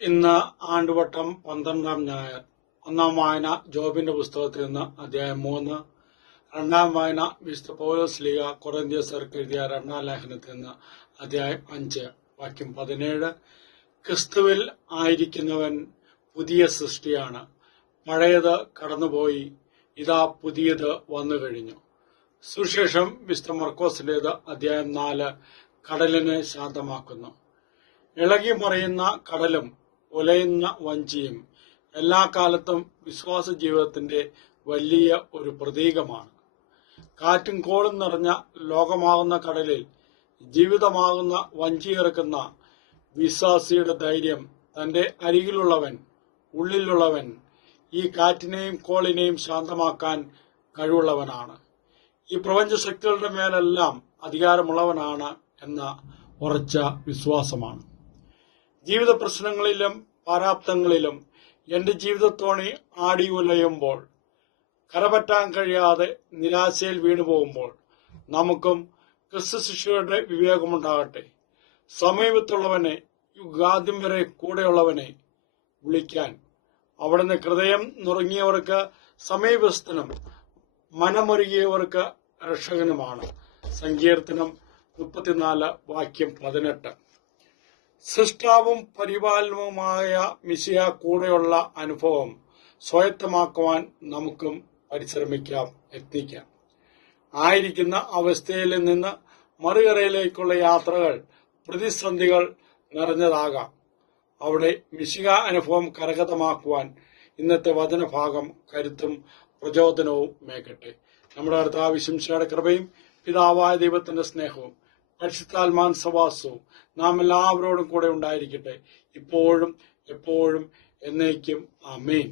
ഇന്ന് ആണ്ടുവട്ടം 12-ാം ഞായർ. ഒന്നാം വായന ജോബിന്റെ പുസ്തകത്തിൽ നിന്ന് അധ്യായം 3. രണ്ടാം വായന വിശുദ്ധ പൗലോസ് ശ്ലീഹ കൊരിന്ത്യർക്ക് എഴുതിയ 2-ാം ലേഖനത്തിൽ നിന്ന് അധ്യായം 5 വാക്യം 17. ക്രിസ്തുവിൽ ആയിരിക്കുന്നവൻ പുതിയ സൃഷ്ടിയാണ്, പഴയത് കടന്നുപോയി, ഇതാ പുതിയത് വന്നു കഴിഞ്ഞു. സുവിശേഷം വിശുദ്ധ മർക്കോസിന്റേത് അധ്യായം 4 കടലിനെ ശാന്തമാക്കുന്നു. ഇളകി മറിയുന്ന കടലും ഉലയുന്ന വഞ്ചിയും എല്ലാ കാലത്തും വിശ്വാസ ജീവിതത്തിന്റെ വലിയ ഒരു പ്രതീകമാണ്. കാറ്റും കോളും നിറഞ്ഞ ലോകമാകുന്ന കടലിൽ ജീവിതമാകുന്ന വഞ്ചിയിറക്കുന്ന വിശ്വാസിയുടെ ധൈര്യം തന്റെ അരികിലുള്ളവൻ, ഉള്ളിലുള്ളവൻ ഈ കാറ്റിനെയും കോളിനെയും ശാന്തമാക്കാൻ കഴിവുള്ളവനാണ്. ഈ പ്രപഞ്ച ശക്തികളുടെ മേലെല്ലാം അധികാരമുള്ളവനാണ് എന്ന ഉറച്ച വിശ്വാസമാണ്. ജീവിത പ്രശ്നങ്ങളിലും പാരാപ്തങ്ങളിലും എന്റെ ജീവിതത്തോണി ആടി ഉലയുമ്പോൾ, കരപറ്റാൻ കഴിയാതെ നിരാശയിൽ വീണുപോകുമ്പോൾ നമുക്കും ക്രിസ്തു ശിഷ്യരുടെ വിവേകമുണ്ടാകട്ടെ. സമീപത്തുള്ളവനെ, യുഗാദ്യം വരെ കൂടെയുള്ളവനെ വിളിക്കാൻ അവിടുന്ന് ഹൃദയം നുറുങ്ങിയവർക്ക് സമീപസ്ഥനും മനമൊരുകിയവർക്ക് രക്ഷകനുമാണ്. സങ്കീർത്തനം 34 വാക്യം 18. സൃഷ്ടാവും പരിപാലനവുമായ മിശിഹ കൂടെയുള്ള അനുഭവം സ്വായത്തമാക്കുവാൻ നമുക്കും പരിശ്രമിക്കാം, യത്നിക്കാം. ആയിരിക്കുന്ന അവസ്ഥയിൽ നിന്ന് മറുകരയിലേക്കുള്ള യാത്രകൾ പ്രതിസന്ധികൾ നിറഞ്ഞതാകാം. അവിടെ മിശിഹ അനുഭവം കരഗതമാക്കുവാൻ ഇന്നത്തെ വചനഭാഗം കരുത്തും പ്രചോദനവും മേകട്ടെ. നമ്മുടെ കർത്താവ് ശിംശയുടെ കൃപയും പിതാവായ ദൈവത്തിന്റെ സ്നേഹവും പരിശുദ്ധാത്മാൻ സവാസവും നാം എല്ലാവരോടും കൂടെ ഉണ്ടായിരിക്കട്ടെ, ഇപ്പോഴും എപ്പോഴും എന്നേക്കും. ആമേൻ.